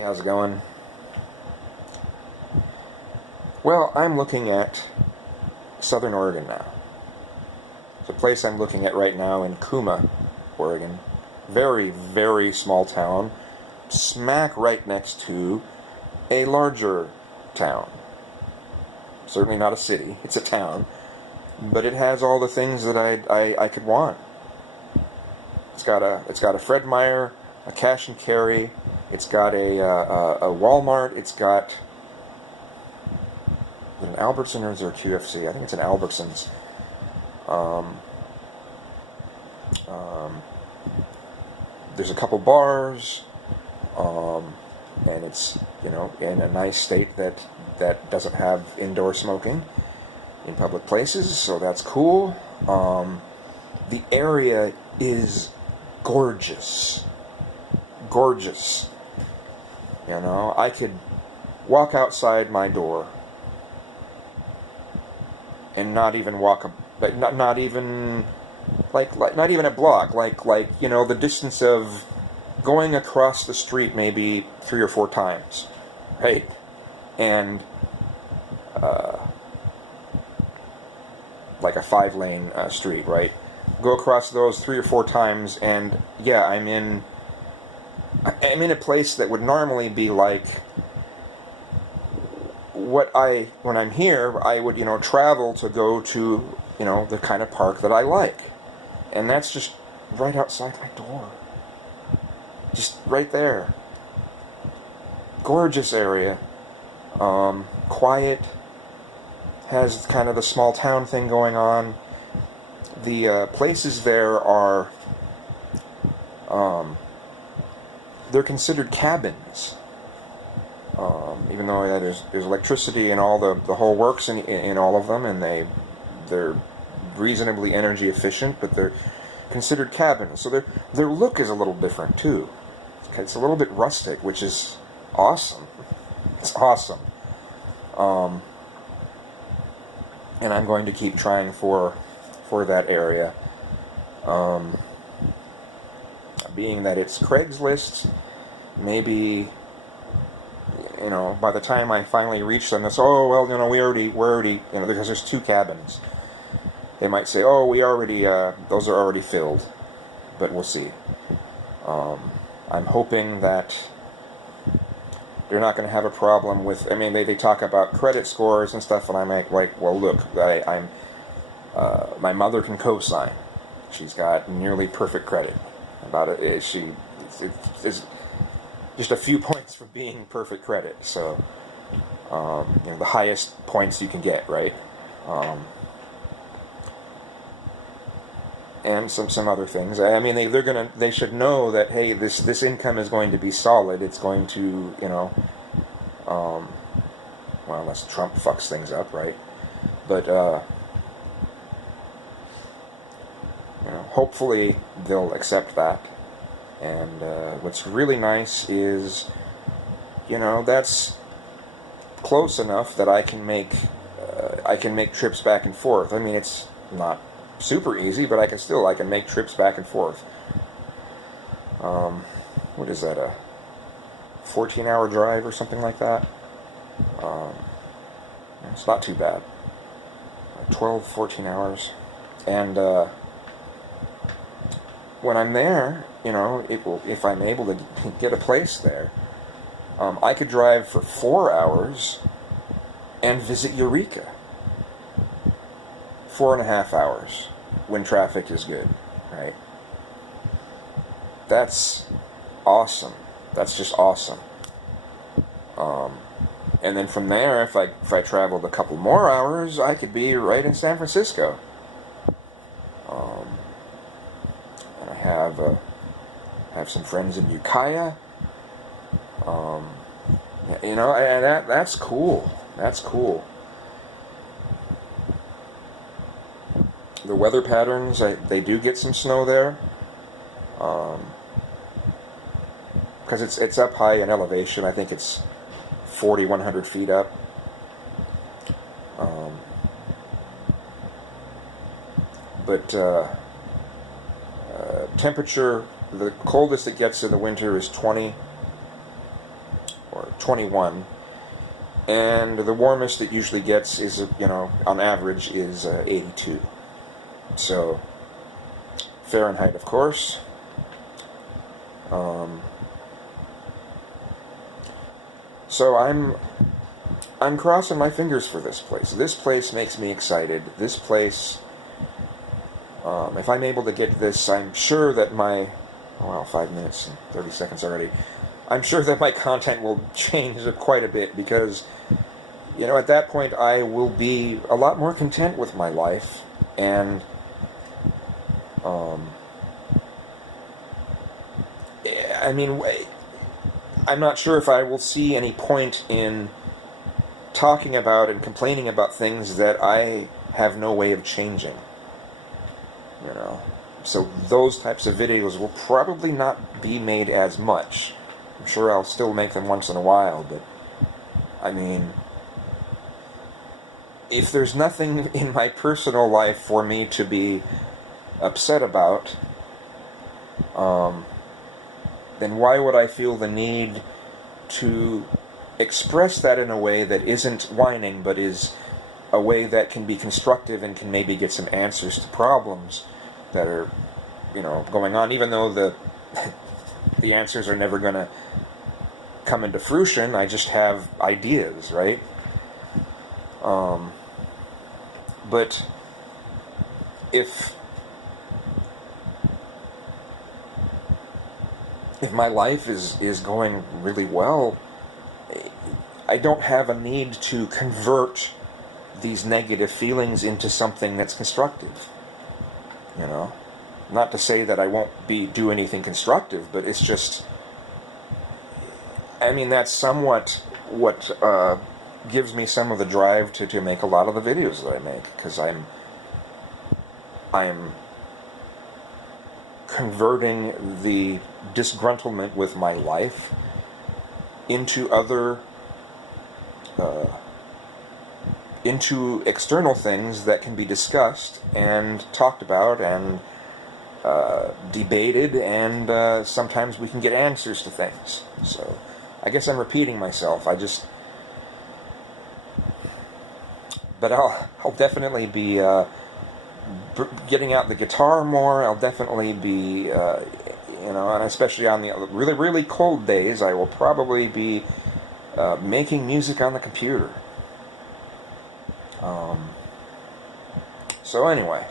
Hey, how's it going? Well, I'm looking at Southern Oregon now. It's a place I'm looking at right now in Kuma, Oregon. Very, very small town, smack right next to a larger town. Certainly not a city, it's a town, but it has all the things that I could want. It's got a Fred Meyer, a cash and carry. It's got a Walmart. It's got, is it an Albertson or is there a QFC? I think it's an Albertsons. There's a couple bars, and it's, in a nice state that doesn't have indoor smoking in public places, so that's cool. The area is gorgeous. Gorgeous. I could walk outside my door and not even walk not even not even a block, the distance of going across the street maybe 3 or 4 times, right? And like a 5-lane street, right? Go across those 3 or 4 times, and yeah, I'm in a place that would normally be like when I'm here, I would, travel to go to, the kind of park that I like. And that's just right outside my door. Just right there. Gorgeous area. Quiet. Has kind of a small town thing going on. The places there are, they're considered cabins. Even though there's electricity and all the whole works in all of them, and they're reasonably energy efficient, but they're considered cabins. So their look is a little different too. It's a little bit rustic, which is awesome. It's awesome. And I'm going to keep trying for that area. Being that it's Craigslist, maybe, by the time I finally reach them, it's, we're already, because there's 2 cabins. They might say, those are already filled, but we'll see. I'm hoping that they're not going to have a problem with, they talk about credit scores and stuff, and I'm like, well, look, my mother can co-sign. She's got nearly perfect credit. It's just a few points from being perfect credit, so the highest points you can get, right? And some other things. They should know that, hey, this income is going to be solid. It's going to, unless Trump fucks things up, right? But hopefully they'll accept that. And what's really nice is, that's close enough that I can make trips back and forth. It's not super easy, but I can make trips back and forth. What is that, a 14-hour drive or something like that? It's not too bad. 12, 14 hours. And when I'm there, if I'm able to get a place there, I could drive for 4 hours and visit Eureka. 4.5 hours when traffic is good, right? That's awesome. That's just awesome. And then from there, if I traveled a couple more hours, I could be right in San Francisco. And I have some friends in Ukiah. And that's cool. That's cool. The weather patterns, they do get some snow there, because it's up high in elevation. I think it's 4,100 feet up. But temperature, the coldest it gets in the winter is 20. or 21, and the warmest it usually gets is, on average, is 82. So, Fahrenheit, of course. So I'm crossing my fingers for this place. This place makes me excited. This place, if I'm able to get this, I'm sure that 5 minutes and 30 seconds already. I'm sure that my content will change quite a bit because, at that point I will be a lot more content with my life, and I'm not sure if I will see any point in talking about and complaining about things that I have no way of changing. So those types of videos will probably not be made as much. I'm sure I'll still make them once in a while, but if there's nothing in my personal life for me to be upset about, then why would I feel the need to express that in a way that isn't whining, but is a way that can be constructive and can maybe get some answers to problems that are, going on, even though the answers are never going to come into fruition. I just have ideas, right? But if my life is going really well, I don't have a need to convert these negative feelings into something that's constructive. Not to say that I won't do anything constructive, but it's just, that's somewhat what gives me some of the drive to make a lot of the videos that I make, because I'm converting the disgruntlement with my life into into external things that can be discussed and talked about and debated, and sometimes we can get answers to things. So I guess I'm repeating myself. But I'll definitely be getting out the guitar more. I'll definitely be, and especially on the really, really cold days, I will probably be making music on the computer. So anyway,